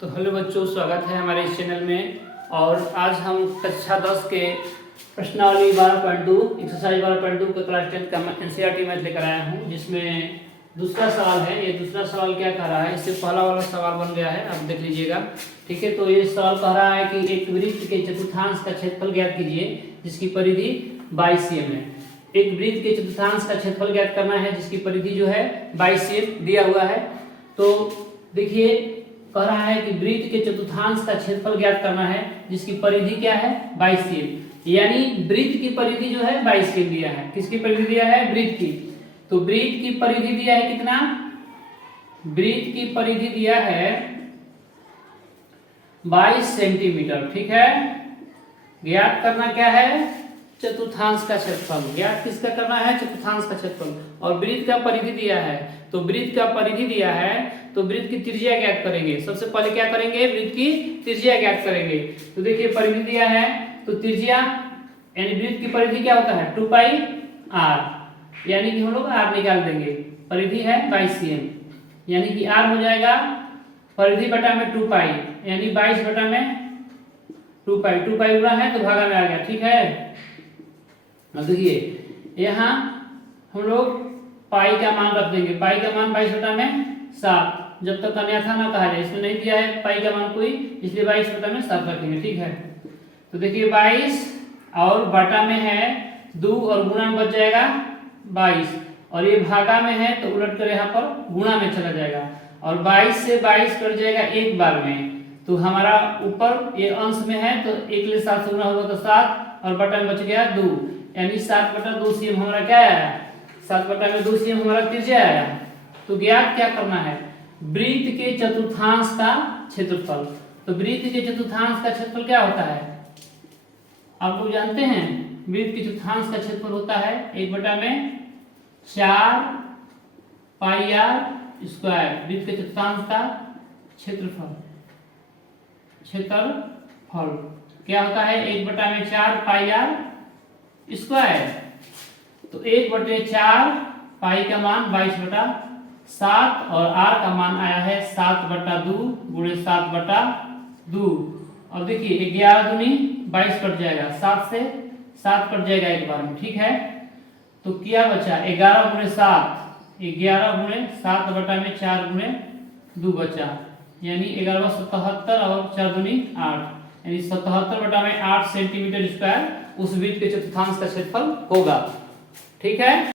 तो हेलो बच्चों, स्वागत है हमारे इस चैनल में। और आज हम कक्षा 10 के प्रश्नावली 12.2 एक्सरसाइज 12.2 का क्लास 10 का एनसीईआरटी मैथ लेकर आया हूँ, जिसमें दूसरा सवाल है। ये दूसरा सवाल क्या कह रहा है, इससे पहला वाला सवाल बन गया है, आप देख लीजिएगा। ठीक है, तो ये सवाल कह रहा है कि एक वृत्त के चतुर्थांश का क्षेत्रफल ज्ञात कीजिए जिसकी परिधि 22 cm है। एक वृत्त के चतुर्थांश का क्षेत्रफल ज्ञात करना है जिसकी परिधि जो है 22 cm दिया हुआ है। तो देखिए, कह रहा है कि वृत्त के चतुर्थांश का क्षेत्रफल ज्ञात करना है जिसकी परिधि क्या है 22 cm। यानी वृत्त की परिधि जो है 22 cm दिया है। किसकी परिधि दिया है? वृत्त की। तो वृत्त की परिधि दिया है कितना? वृत्त की परिधि दिया है 22 सेंटीमीटर। ठीक है, ज्ञात करना क्या है? चतुर्थांश का क्षेत्रफल। ज्ञात किसका करना है? चतुर्थांश का क्षेत्रफल। और वृत्त का परिधि दिया है, तो वृत्त का परिधि दिया है तो वृत्त की त्रिज्या ज्ञात करेंगे। सबसे पहले क्या करेंगे? वृत्त की त्रिज्या ज्ञात करेंगे। तो देखिए, परिधि दिया है तो त्रिज्या यानी वृत्त की परिधि क्या होता है? 2πr, यानी कि हम लोग r निकाल देंगे। परिधि है 22 cm, यानी कि r हो जाएगा परिधि बटा में 2π, यानी 22 बटा में 2π। 2π उड़ा है तो भागा में आ गया। ठीक है, अब देखिए यहाँ हम लोग पाई का मान रख देंगे। पाई का मान 22 बटा में 7, जब तक अन्यथा ना कहा जाए। इसमें नहीं दिया है पाई का मान कोई, इसलिए 22 बटा में 7 रखेंगे। ठीक है, तो देखिए 22 और बटा में है 2 और गुणा में बच जाएगा 22, और ये भागा में है तो उलट कर यहाँ पर गुणा में चला जाएगा। और 22 से 22 कट जाएगा एक बार में, तो हमारा ऊपर ये अंश में है तो 1 ले 7 से गुणा होगा तो 7, और बटा में बच गया 2, यानी 7 बटा 2 cm हमारा क्या आया? 7 बटा में 2 cm हमारा त्रिज्या आया। तो ज्ञात क्या करना है? वृत्त के चतुर्थांश का क्षेत्रफल। तो वृत्त के चतुर्थांश का क्षेत्रफल क्या होता है? आप लोग जानते हैं, वृत्त के चतुर्थांश का क्षेत्रफल होता है 1 बटा में 4 πr स्क्वायर। वृत्त के चतुर्थांश का क्षेत्रफल क्या होता है? 1 बटा में 4 πr स्क्वायर। तो 1/4 पाई का मान 22 बटा 7 और r का मान आया है 7 बटा 2 गुणे 7 बटा 2। अब देखिए 11 दूनी 22 कट जाएगा, 7 से 7 कट जाएगा एक बार में। ठीक है, तो क्या बचा? 11 गुणे 7, 11 गुणे 7 बटा में 4 गुणे 2 बचा, यानी 11 77 और 4 दूनी 8, यानी 77 बटा में 8 सेंटीमीटर स्क्वायर उस वृत्त के चतुर्थांश का क्षेत्रफल होगा। ठीक है।